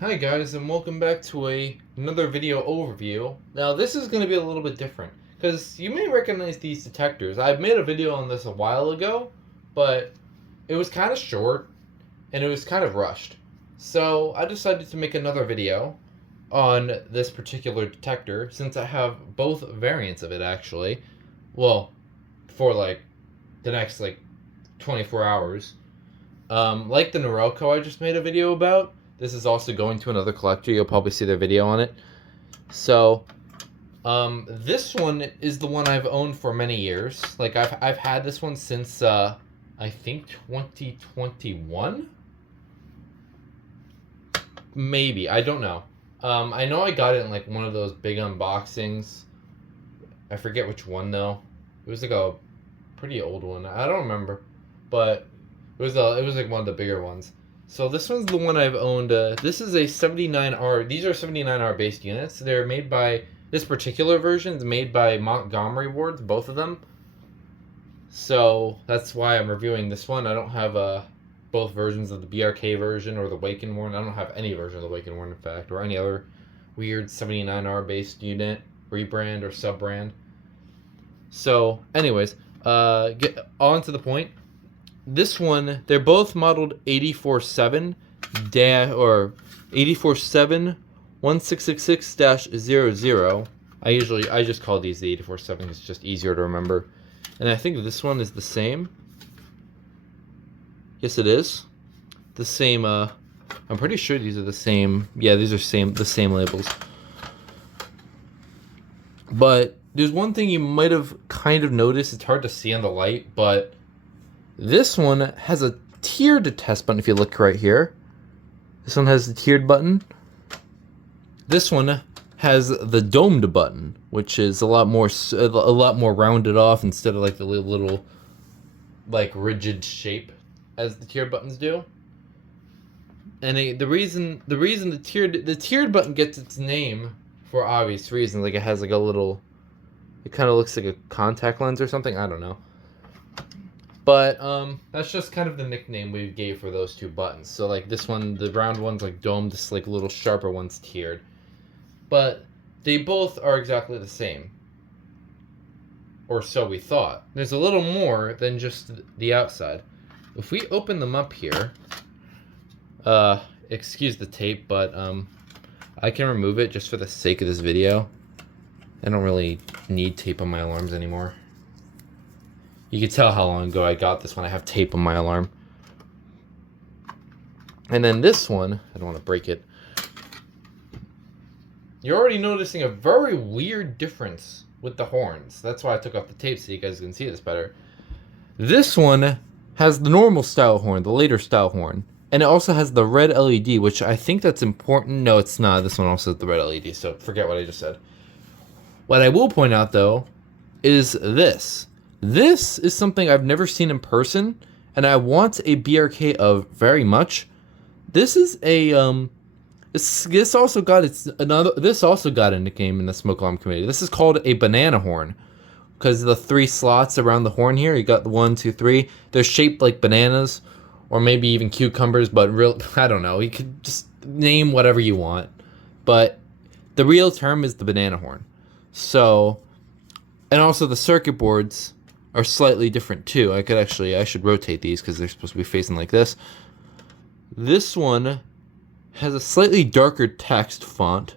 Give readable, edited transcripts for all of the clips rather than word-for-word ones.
Hi guys, and welcome back to another video overview. Now this is going to be a little bit different because you may recognize these detectors. I've made a video on this a while ago, but it was kind of short and it was kind of rushed. So I decided to make another video on this particular detector since I have both variants of it actually. Well, for like the next 24 hours. Like the Norelco I just made a video about. This is also going to another collector. You'll probably see their video on it. So, this one is the one I've owned for many years. Like I've had this one since I think 2021. Maybe, I don't know. I know I got it in like one of those big unboxings. I forget which one though. It was like a pretty old one. I don't remember, but it was like one of the bigger ones. So this one's the one I've owned. This is a 79R. These are 79R based units. They're made by, this particular version is made by Montgomery wards, both of them. So that's why I'm reviewing this one. I don't have both versions of the BRK version or the Waken one. I don't have any version of the Waken one, in fact, or any other weird 79R based unit, rebrand or sub-brand. So anyways, get on to the point. This one, they're both modeled 847 or 847 1666-00. I just call these the 847. It's just easier to remember. And I think this one is the same. Yes, it is. The same, I'm pretty sure these are the same. Yeah, these are the same labels. But there's one thing you might have kind of noticed. It's hard to see on the light, but this one has a tiered test button if you look right here. This one has the tiered button. This one has the domed button, which is a lot more rounded off instead of like the little like rigid shape as the tiered buttons do. And the reason the tiered button gets its name for obvious reasons. Like it has like a little, it kind of looks like a contact lens or something. I don't know. But that's just kind of the nickname we gave for those two buttons. So like this one, the round one's like domed, this like little sharper one's tiered. But they both are exactly the same. Or so we thought. There's a little more than just the outside. If we open them up here, excuse the tape, but I can remove it just for the sake of this video. I don't really need tape on my alarms anymore. You can tell how long ago I got this when I have tape on my alarm. And then this one, I don't want to break it. You're already noticing a very weird difference with the horns. That's why I took off the tape so you guys can see this better. This one has the normal style horn, the later style horn. And it also has the red LED, which I think that's important. No, it's not. This one also has the red LED, so forget what I just said. What I will point out, though, is this. This is something I've never seen in person, and I want a BRK of very much. This is a this also got a nickname in the smoke alarm community. This is called a banana horn because the three slots around the horn here. You got the 1, 2, 3. They're shaped like bananas, or maybe even cucumbers. But I don't know. You could just name whatever you want, but the real term is the banana horn. So, and also the circuit boards are slightly different too. I should rotate these because they're supposed to be facing like this. This one has a slightly darker text font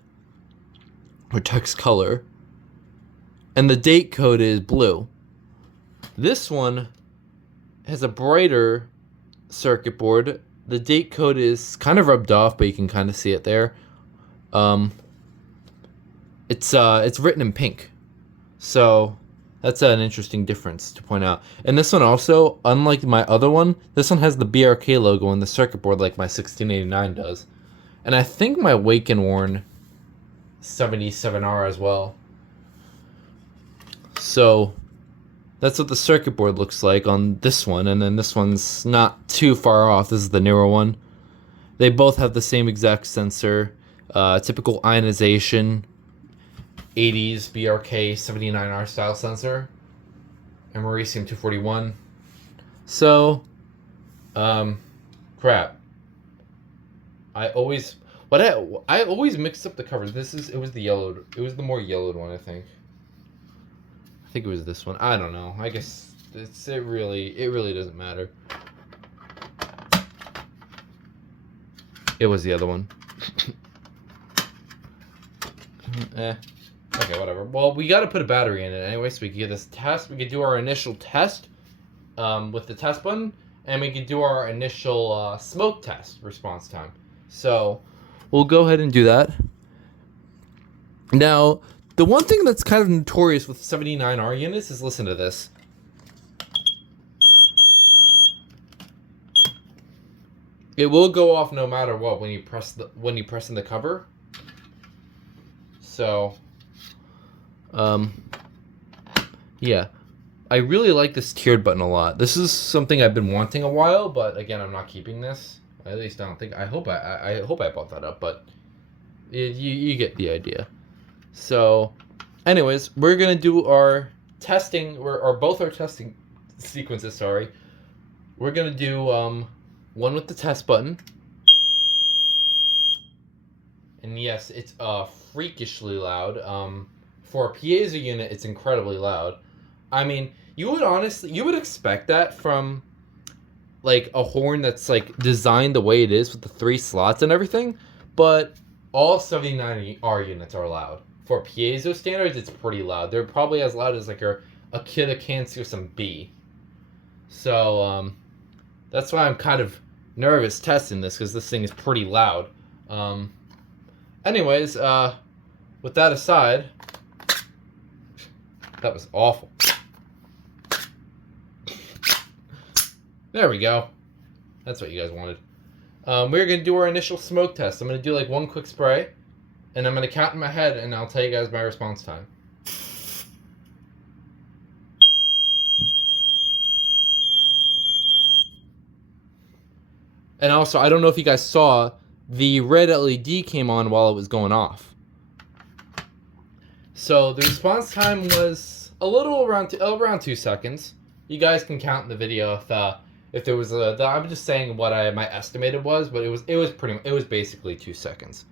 or text color, and the date code is blue. This one has a brighter circuit board. The date code is kind of rubbed off, but you can kind of see it there. It's written in pink, so that's an interesting difference to point out. And this one also, unlike my other one, this one has the BRK logo on the circuit board like my 1689 does. And I think my Wake and Worn 77R as well. So that's what the circuit board looks like on this one. And then this one's not too far off. This is the newer one. They both have the same exact sensor. Typical ionization 80s BRK 79R style sensor, and Mauricium 241. So, crap. But I always mixed up the covers. It was the yellowed. It was the more yellowed one, I think. I think it was this one. I don't know. I guess it really doesn't matter. It was the other one. Okay, whatever. Well, we got to put a battery in it anyway, so we can get this test. We could do our initial test with the test button, and we could do our initial smoke test response time. So we'll go ahead and do that. Now, the one thing that's kind of notorious with 79R units is, listen to this. It will go off no matter what when you press in the cover. So, yeah, I really like this tiered button a lot. This is something I've been wanting a while, but again, I'm not keeping this. At least I don't think. I hope I bought that up, but you get the idea. So, anyways, we're gonna do our testing, or both our testing sequences. Sorry, we're gonna do one with the test button. And yes, it's freakishly loud. For a Piezo unit, it's incredibly loud. I mean, you would expect that from like a horn that's like designed the way it is with the 3 slots and everything, but all 79R units are loud. For Piezo standards, it's pretty loud. They're probably as loud as like a kid that can't see some B. So that's why I'm kind of nervous testing this, because this thing is pretty loud. Anyways, with that aside, that was awful. There we go. That's what you guys wanted. We're going to do our initial smoke test. I'm going to do like one quick spray, and I'm going to count in my head, and I'll tell you guys my response time. And also, I don't know if you guys saw, the red LED came on while it was going off. So the response time was a little around 2 seconds. You guys can count in the video if there was I'm just saying what my estimated was, but it was basically 2 seconds.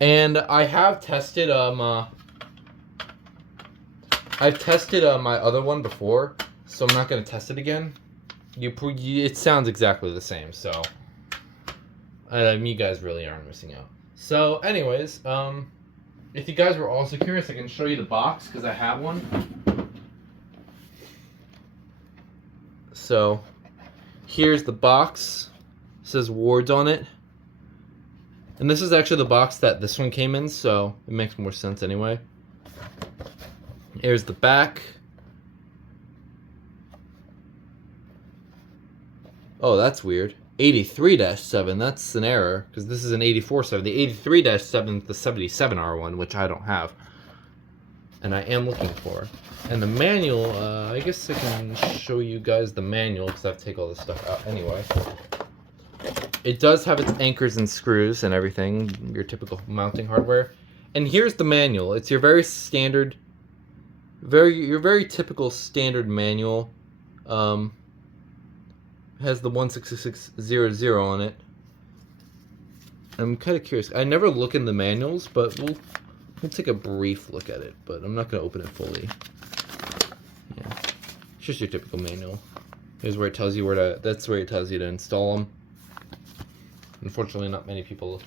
And I have tested I've tested my other one before, so I'm not going to test it again. It sounds exactly the same, so you guys really aren't missing out. So, anyways, if you guys were also curious, I can show you the box, because I have one. So, here's the box. It says Wards on it. And this is actually the box that this one came in, so it makes more sense anyway. Here's the back. Oh, that's weird. 83-7, that's an error, because this is an 84-7. The 83-7 is the 77R one, which I don't have. And I am looking for. And the manual, I guess I can show you guys the manual, because I have to take all this stuff out anyway. It does have its anchors and screws and everything, your typical mounting hardware. And here's the manual. It's your very standard, your very typical standard manual. Has the 16600 on it. I'm kind of curious. I never look in the manuals, but we'll take a brief look at it. But I'm not going to open it fully. Yeah, it's just your typical manual. Here's where it tells you where to. That's where it tells you to install them. Unfortunately, not many people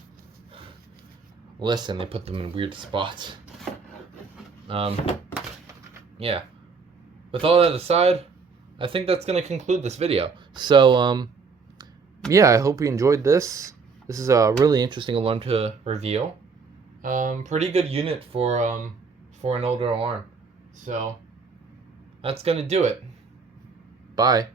listen. They put them in weird spots. Yeah. With all that aside, I think that's going to conclude this video. So, yeah, I hope you enjoyed this. This is a really interesting one to review. Pretty good unit for an older alarm. So, that's going to do it. Bye.